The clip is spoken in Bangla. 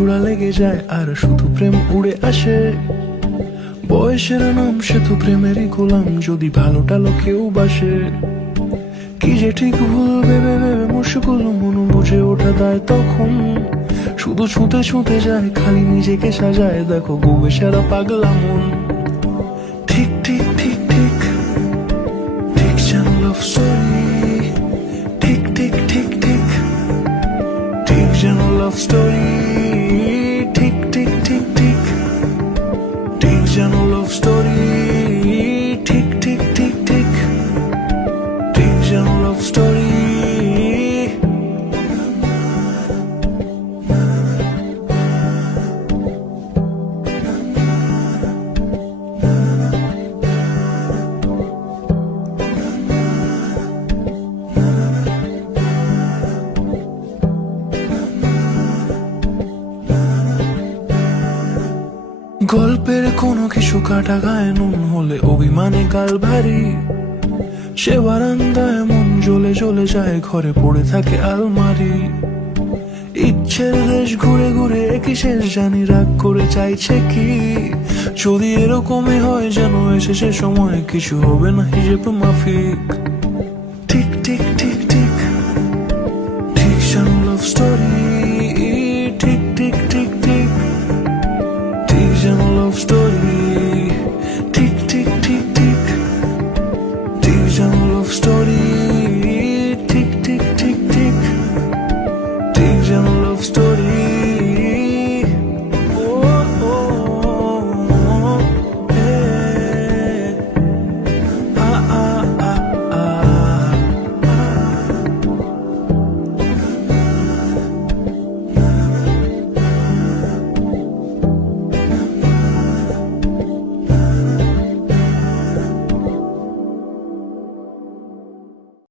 জোড়া লেগে যায় আর শুধু প্রেম উড়ে আসে। বয়সের নাম সে তো প্রেমেরই গোলাম, যদি ভালোটা লোকেও বাসে। কি যে ঠিক ভুল ভেবে ভেবে মুশকুল, মন বুঝে ওঠা দায় তখন। শুধু ছুঁতে ছুঁতে যায়, খালি নিজেকে সাজায়, দেখো গোবে সারা পাগলা মন। ঠিক ঠিক ঠিক ঠিক ঠিক যেন লাভ স্টোরি, ঠিক ঠিক ঠিক ঠিক ঠিক যেন লাভ স্টোরি, ঠিক ঠিক ঠিক ঠিক ঠিক যেন লাভ স্টোরি, ঠিক ঠিক ঠিক ঠিক ঠিক যেন লাভ স্টোরি। গল্পের কোনো কিছু কাটা গায়ে নুন হলে অভিমানে গাল ভারী। সে বারান্দায় মন জ্বলে জ্বলে যায়, ঘরে পড়ে থাকে আলমারি। ইচ্ছের দেশ ঘুরে ঘুরে একই শেষ, জানি রাগ করে চাইছে কি। যদি এরকমই হয় যেন এসেছে সময়, কিছু হবে না হিসেব মাফিক। ঠিক ঠিক ঠিক ঠিক ঠিক যেন লাভ স্টোরি,